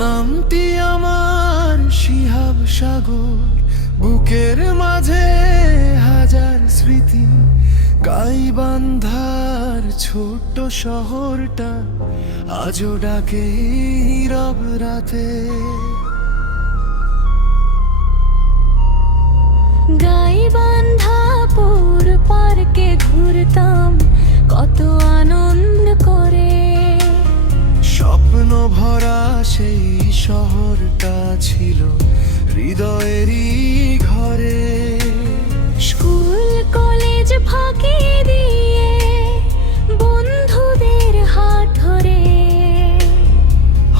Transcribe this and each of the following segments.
নামটি আমার শিহাব সাগর, বুকের মাঝে হাজার স্মৃতি। গাইবান্ধার ছোট্ট শহরটা আজও ডাকে নীরব রাতে। গাইবান্ধা পুর পার্কে ঘুরতাম কত আনন্দ করে। স্বপ্ন ভরা সেই শহরটা ছিল হৃদয়েরই ঘরে। স্কুল কলেজ ফাঁকি দিয়ে বন্ধুদের হাত ধরে।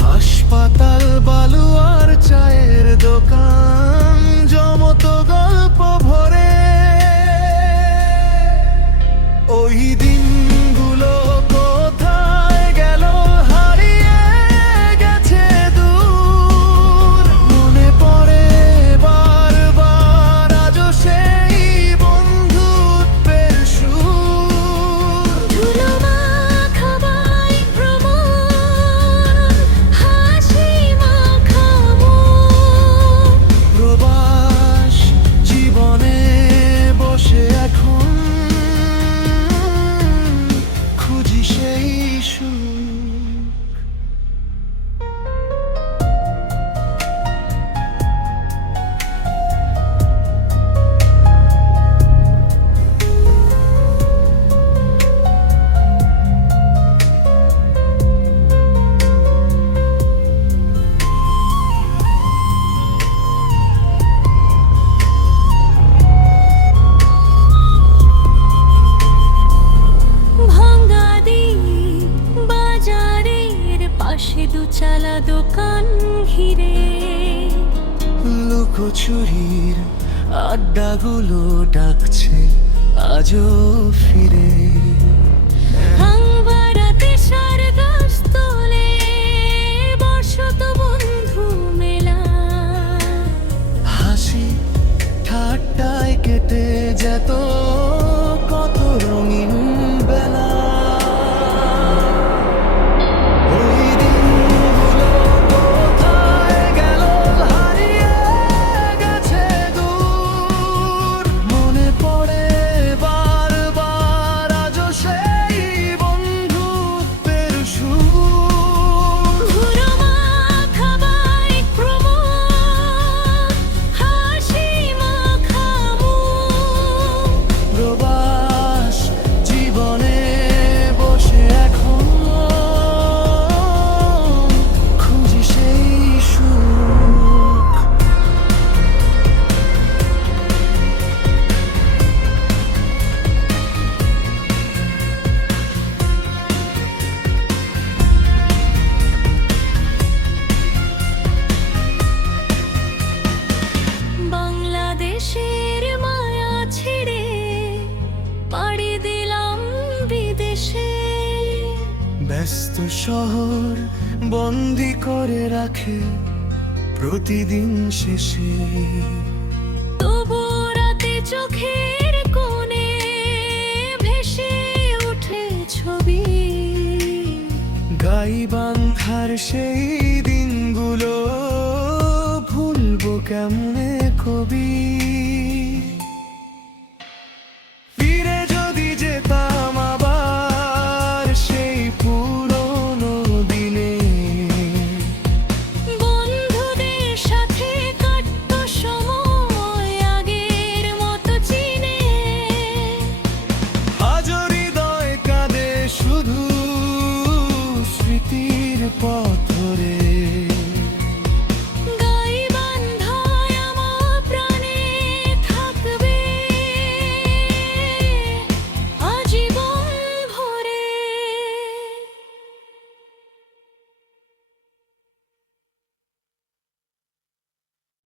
হাসপাতাল বালুয়ার চায়ের দোকান জমত গল্প ভরে। ওই দিনগুলো কোথায় গেল, হারিয়ে গেছে দূর। মনে পড়ে বারবার আজও সেই বন্ধুত্বের সুর। ধুলো মাখা বাইক ভ্রমণ, হাসি মাখা মুখ। প্রবাস জীবনে বসে এখন খুঁজি সেই সুর। ভাঙা দিন বাজারের পাশে দুচালা দোকান ঘিরে। লুকোচুরির আড্ডাগুলো ডাকছে আজও ফিরে। ভাঙবাড়াতে সার গাছ তোলে বর্ষত বন্ধু মেলা। হাসি ঠাট্টায় কেটে যেত কত রঙিন বেলা। ওই দিনগুলো কোথায় গেল, হারিয়ে গেছে দূর। মনে পড়ে বারবার আজও সেই বন্ধুত্বের সুর। ধুলো মাখা বাইক ভ্রমণ, হাসি মাখা মুখ। প্রবাস জীবনে বসে এখন খুঁজি সেই সুখ। বাংলাদেশের মায়া ছেড়ে পাড়ি দিলাম বিদেশে। ব্যস্ত শহর বন্দি করে রাখে প্রতিদিন শেষে। তবু রাতে চোখের কোণে ভেসে ওঠে ছবি। গাইবান্ধার সেই দিনগুলো ভুলবো কেমনে কবি।